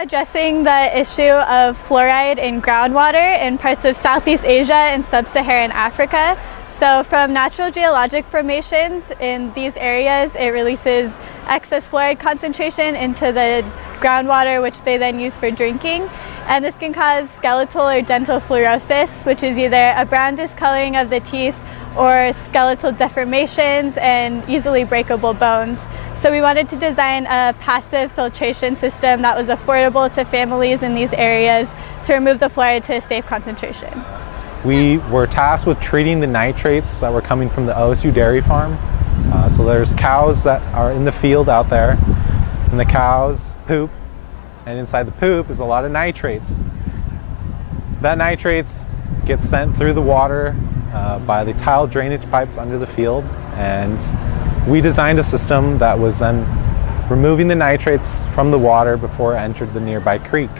addressing the issue of fluoride in groundwater in parts of Southeast Asia and sub-Saharan Africa. So from natural geologic formations in these areas, it releases excess fluoride concentration into the groundwater, which they then use for drinking. And this can cause skeletal or dental fluorosis, which is either a brown discoloring of the teeth or skeletal deformations and easily breakable bones. So we wanted to design a passive filtration system that was affordable to families in these areas to remove the fluoride to a safe concentration. We were tasked with treating the nitrates that were coming from the OSU dairy farm. So there's cows that are in the field out there, and the cows poop, and inside the poop is a lot of nitrates. That nitrates gets sent through the water by the tile drainage pipes under the field, and we designed a system that was then removing the nitrates from the water before it entered the nearby creek.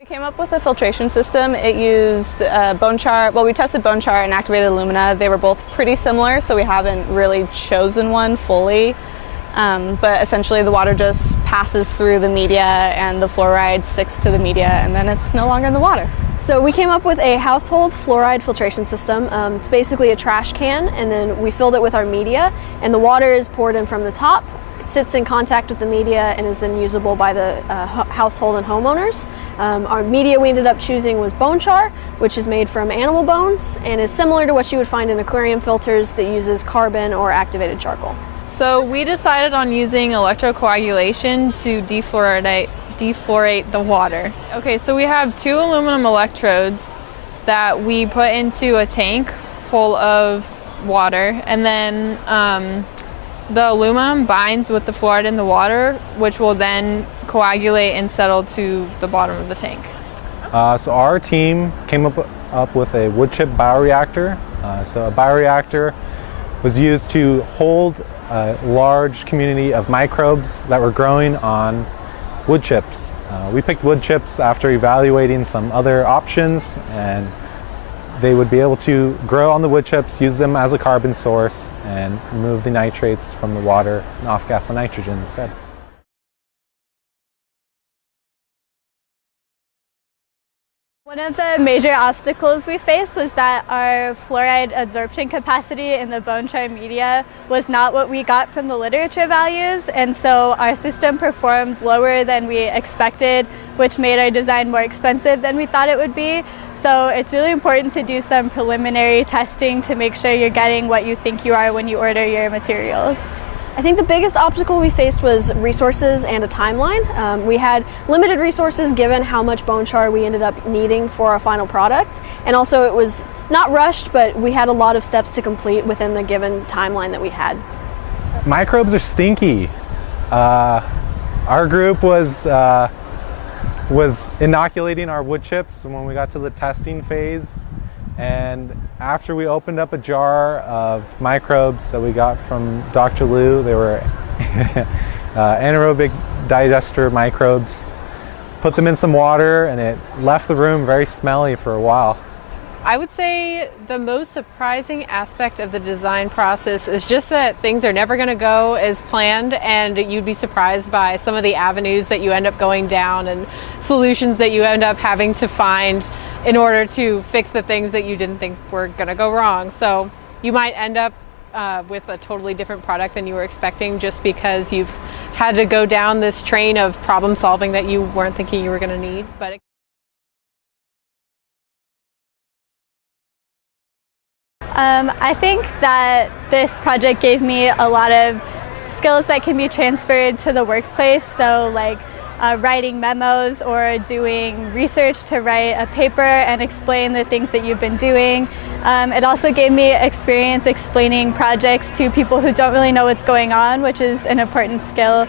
We came up with a filtration system. It used bone char. Well, we tested bone char and activated alumina. They were both pretty similar, so we haven't really chosen one fully. But essentially the water just passes through the media and the fluoride sticks to the media, and then it's no longer in the water. So we came up with a household fluoride filtration system. It's basically a trash can, and then we filled it with our media, and the water is poured in from the top, sits in contact with the media, and is then usable by the household and homeowners. Our media we ended up choosing was bone char, which is made from animal bones and is similar to what you would find in aquarium filters that uses carbon or activated charcoal. So we decided on using electrocoagulation to defluorate the water. Okay, so we have 2 aluminum electrodes that we put into a tank full of water, and then the aluminum binds with the fluoride in the water, which will then coagulate and settle to the bottom of the tank. So our team came up with a Woodchip Bioreactor. So a bioreactor was used to hold a large community of microbes that were growing on wood chips. We picked wood chips after evaluating some other options, and they would be able to grow on the wood chips, use them as a carbon source, and remove the nitrates from the water and off-gas the nitrogen instead. One of the major obstacles we faced was that our fluoride absorption capacity in the bone char media was not what we got from the literature values, and so our system performed lower than we expected, which made our design more expensive than we thought it would be. So it's really important to do some preliminary testing to make sure you're getting what you think you are when you order your materials. I think the biggest obstacle we faced was resources and a timeline. We had limited resources given how much bone char we ended up needing for our final product, and also it was not rushed, but we had a lot of steps to complete within the given timeline that we had. Microbes are stinky. Our group was inoculating our wood chips when we got to the testing phase, and after we opened up a jar of microbes that we got from Dr. Liu, they were anaerobic digester microbes, put them in some water, and it left the room very smelly for a while. I would say the most surprising aspect of the design process is just that things are never going to go as planned, and you'd be surprised by some of the avenues that you end up going down and solutions that you end up having to find in order to fix the things that you didn't think were going to go wrong. So you might end up with a totally different product than you were expecting just because you've had to go down this train of problem solving that you weren't thinking you were going to need. But I think that this project gave me a lot of skills that can be transferred to the workplace, so like writing memos or doing research to write a paper and explain the things that you've been doing. It also gave me experience explaining projects to people who don't really know what's going on, which is an important skill,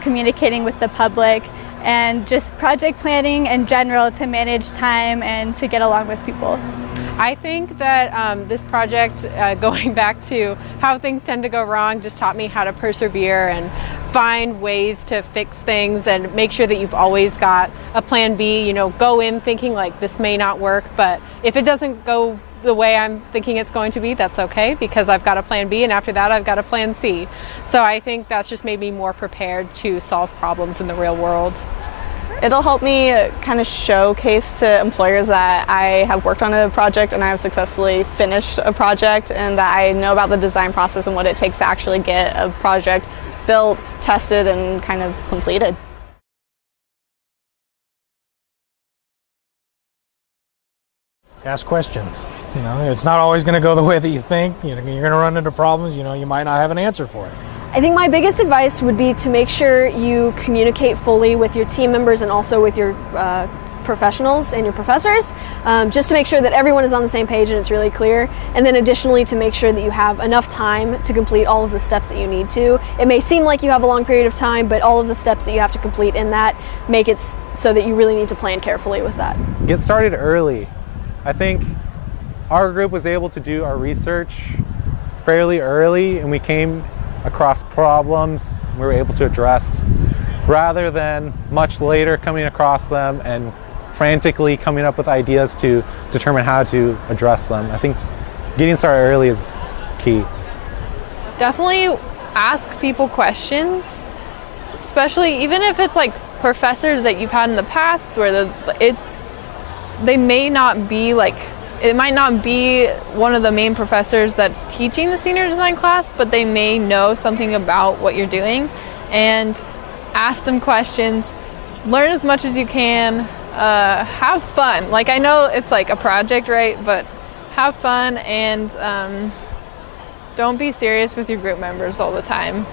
communicating with the public, and just project planning in general to manage time and to get along with people. I think that this project, going back to how things tend to go wrong, just taught me how to persevere and find ways to fix things and make sure that you've always got a plan B. You know, go in thinking like this may not work, but if it doesn't go the way I'm thinking it's going to be, that's okay, because I've got a plan B, and after that I've got a plan C. So I think that's just made me more prepared to solve problems in the real world. It'll help me kind of showcase to employers that I have worked on a project and I have successfully finished a project, and that I know about the design process and what it takes to actually get a project built, tested, and kind of completed. Ask questions. You know, it's not always going to go the way that you think. You know, you're going to run into problems. You know, you might not have an answer for it. I think my biggest advice would be to make sure you communicate fully with your team members and also with your professionals and your professors, just to make sure that everyone is on the same page and it's really clear. And then additionally, to make sure that you have enough time to complete all of the steps that you need to. It may seem like you have a long period of time, but all of the steps that you have to complete in that make it so that you really need to plan carefully with that. Get started early. I think our group was able to do our research fairly early, and we came across problems we were able to address, rather than much later coming across them and frantically coming up with ideas to determine how to address them. I think getting started early is key. Definitely ask people questions, especially even if it's like professors that you've had in the past where they may not be like, it might not be one of the main professors that's teaching the senior design class, but they may know something about what you're doing, and ask them questions, learn as much as you can, have fun. Like, I know it's like a project, right? But have fun, and don't be serious with your group members all the time.